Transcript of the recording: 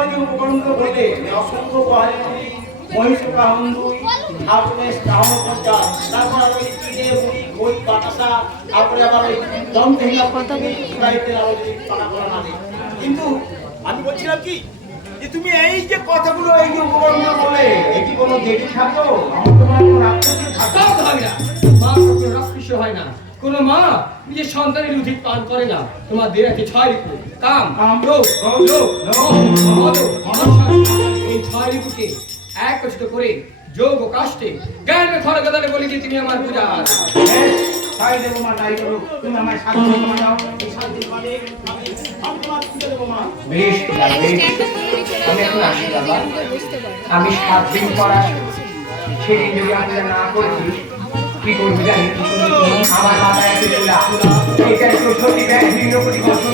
তোমার যে উপকরণগুলো বললে অসংখ্য বহারি মহিষ কাহন্দুই তারপরে শ্রাবণ পঞ্চা তারপর আবার ওই চিড়ে মুড়ি খই বাতাসা তারপরে আবার ওই দমতেহিলা টাইপের আবার পাকা করা না নেই। কিন্তু আমি বলছিলাম কি যে তুমি এই যে কথাগুলো এই যে উপকরণগুলো বলে এটি কোনো দেবী খাদ্য আমার তোমার কোনো রাক্ষসের খাদ্য হয় না, মা কোনো রাক্ষস হয় না। কোন মা নিজের সন্তানের উচিত পান করে না। তোমার দেহ আছে 6 ঋতু, কাম লোভ লোভ মদ এই 6 ঋতুকে একত্রিত করে যোগ ও কাষ্টে জ্ঞান থরে গদালে বলি যে তুমি আমার পূজা তাই দেবো মা, তাই করো। তুমি আমার শান্তি দাও, এই শান্তি মানে আমি তোমার পূজা দেবো মা। বেশ বেশ, আমি এখন আসি বাবা। আমি 7 দিন পর আসবো। সেদিন যদি আমি না করছি কি করবো জানি? আমার মাথায় একটা চুলা, এটা 64 ব্যাগ ভিন্ন কোটি বছর